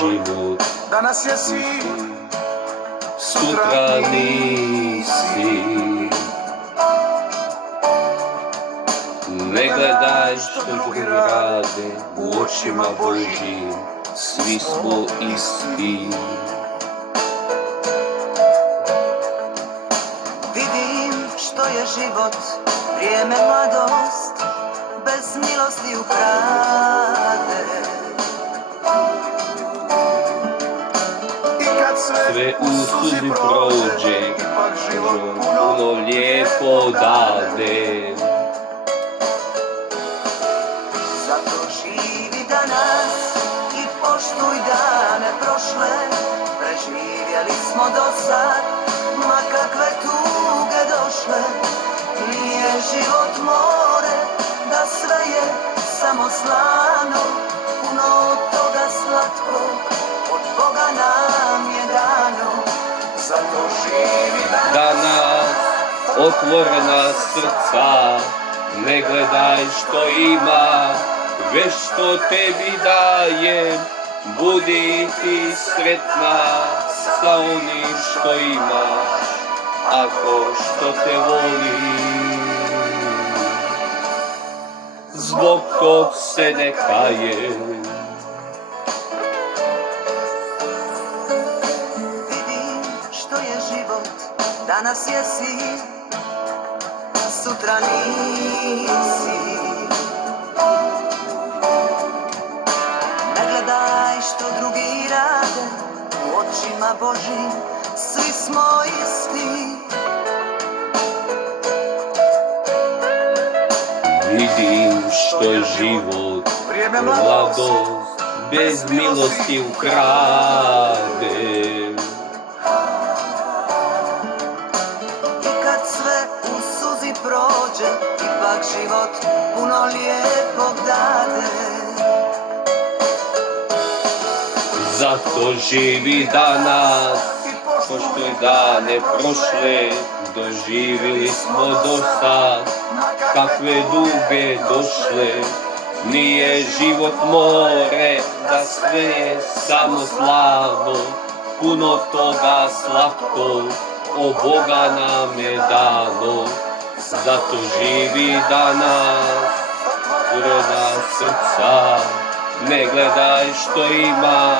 život. Danas jesi, Sutra nisi. Ne gledaj što drugi rade, u očima Božjim svi smo isti. Vidim što je život, vrijeme mladost, bez milosti ukrade. I kad Sve u suzi prođe, ipak život puno lijepo dade. Zato živi danas i poštuj dane prošle. Preživjeli smo do sad, ma kakve tuge došle. Nije život more, da sve je samo slano. Puno toga slatkog od Boga nam je dano. zato živi Danas otvorena srca, ne gledaj što ima, već što tebi dajem. Budi ti sretna sa onim što imaš, ako što te voli. Zbog tog se ne kajem. Vidim što je život, danas jesi, sutra nisi. Ne gledaj što drugi rade, u očima Božjim svi smo isti. Vidim što je život, vrijeme mladost, bez milosti ukrade. I kad sve u suzi prođe, ipak život puno lijepog dade. Zato živi danas, poštuj dane prošle, doživjeli smo do sad, kakve duge došle. Nije život more, da sve je samo slavo, puno toga slatko, o Boga nam je dano. Zato živi danas, otvorena srca, ne gledaj što ima,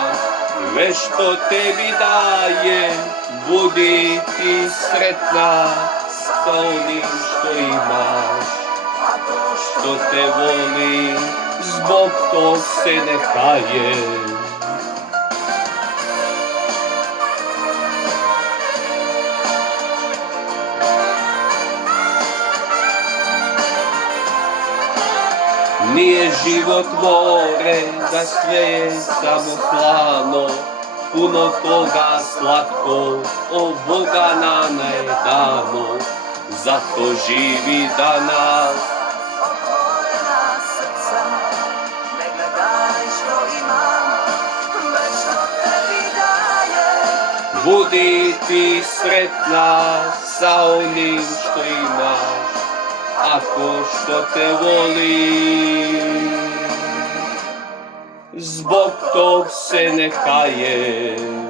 već što tebi daje. Budi ti sretna sa onim što imaš, što te voli, zbog tog se ne kajem. Nije život more, da sve je samo slano, puno toga slatko, o Boga nam je dano. Zato živi danas, Otvorena srca, ne gledaj što imam, već što tebi daje. budi ti sretna sa onim što imaš, ako što te voli. Zbog tog se ne kajem.